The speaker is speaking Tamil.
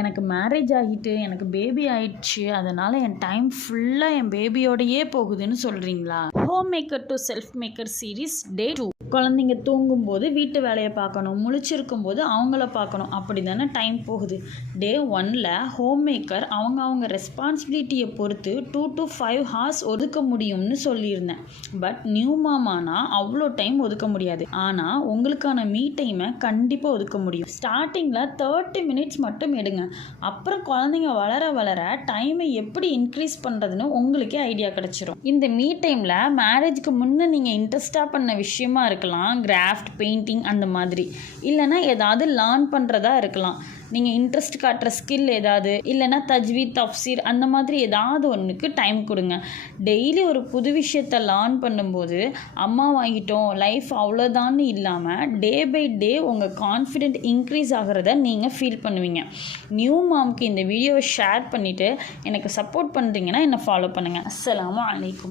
எனக்கு மேரேஜ் ஆகிட்டு எனக்கு பேபி ஆயிடுச்சு, அதனால் என் டைம் ஃபுல்லாக என் பேபியோடையே போகுதுன்னு சொல்கிறீங்களா? Home maker to self maker series டே 2. குழந்தைங்க தூங்கும்போது வீட்டு வேலையை பார்க்கணும், முழிச்சிருக்கும் போது அவங்கள பார்க்கணும், அப்படி தானே டைம் போகுது. டே 1ல் ஹோம் மேக்கர் அவங்க ரெஸ்பான்சிபிலிட்டியை பொறுத்து 2 to 5 hours ஒதுக்க முடியும்னு சொல்லியிருந்தேன். பட் நியூ மாமானா அவ்வளோ டைம் ஒதுக்க முடியாது. ஆனால் உங்களுக்கான மீ டைமை கண்டிப்பாக ஒதுக்க முடியும். ஸ்டார்டிங்கில் 30 minutes மட்டும் எடுங்க. அப்புறம் குழந்தைங்க வளர வளர டைமை எப்படி இன்க்ரீஸ் பண்ணுறதுன்னு உங்களுக்கே ஐடியா கிடச்சிரும். இந்த மீ டைமில் மேரேஜ்க்கு முன்னே நீங்கள் இன்ட்ரெஸ்டாக பண்ண விஷயமா இருக்கலாம், கிராஃப்ட், பெயிண்டிங் அந்த மாதிரி. இல்லைனா ஏதாவது லேர்ன் பண்ணுறதா இருக்கலாம். நீங்கள் இன்ட்ரெஸ்ட் காட்டுற ஸ்கில் ஏதாவது, இல்லைனா தஜ்வீத், தஃப்சீர் அந்த மாதிரி ஏதாவது ஒன்றுக்கு டைம் கொடுங்க. டெய்லி ஒரு புது விஷயத்தை லேர்ன் பண்ணும்போது அம்மா வாங்கிட்டோம் லைஃப் அவ்வளோதான்னு இல்லாமல் டே பை டே உங்கள் கான்ஃபிடென்ட் இன்க்ரீஸ் ஆகிறத நீங்கள் ஃபீல் பண்ணுவீங்க. நியூ மாம்க்கு இந்த வீடியோவை ஷேர் பண்ணிவிட்டு எனக்கு சப்போர்ட் பண்ணுறீங்கன்னா என்னை ஃபாலோ பண்ணுங்கள். அஸ்ஸலாமு அலைக்கும்.